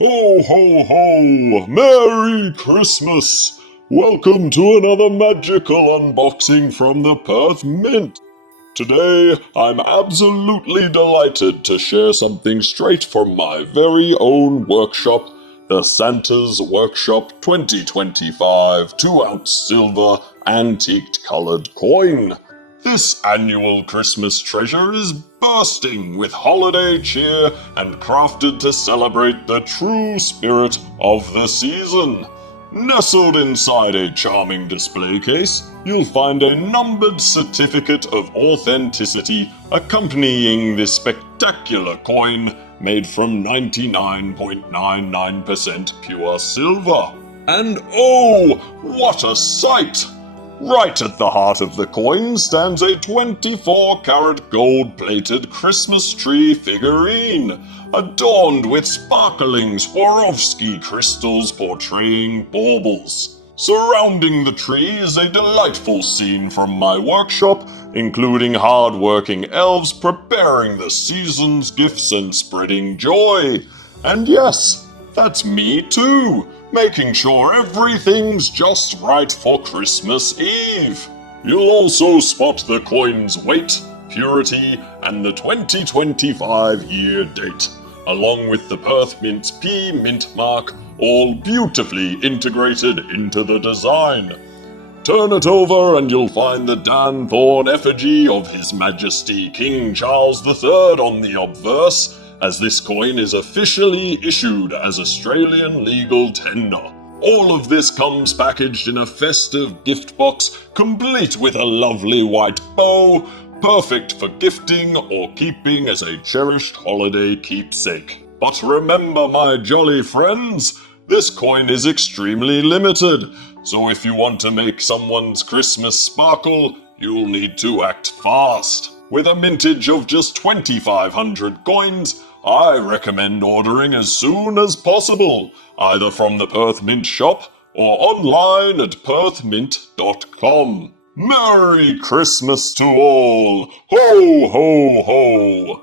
Ho, ho, ho! Merry Christmas! Welcome to another magical unboxing from the Perth Mint. Today, I'm absolutely delighted to share something straight from my very own workshop, the Santa's Workshop 2025 2-ounce silver antiqued coloured coin. This annual Christmas treasure is bursting with holiday cheer and crafted to celebrate the true spirit of the season. Nestled inside a charming display case, you'll find a numbered certificate of authenticity accompanying this spectacular coin made from 99.99% pure silver. And oh, what a sight! Right at the heart of the coin stands a 24-karat gold-plated Christmas tree figurine, adorned with sparkling Swarovski crystals portraying baubles. Surrounding the tree is a delightful scene from my workshop, including hard-working elves preparing the season's gifts and spreading joy. And yes, that's me too, making sure everything's just right for Christmas Eve. You'll also spot the coin's weight, purity, and the 2025 year date, along with the Perth Mint's P Mint mark, all beautifully integrated into the design. Turn it over and you'll find the Dan Thorne effigy of His Majesty King Charles III on the obverse, as this coin is officially issued as Australian legal tender. All of this comes packaged in a festive gift box, complete with a lovely white bow, perfect for gifting or keeping as a cherished holiday keepsake. But remember, my jolly friends, this coin is extremely limited, so if you want to make someone's Christmas sparkle, you'll need to act fast. With a mintage of just 2,500 coins, I recommend ordering as soon as possible, either from the Perth Mint shop or online at perthmint.com. Merry Christmas to all! Ho, ho, ho!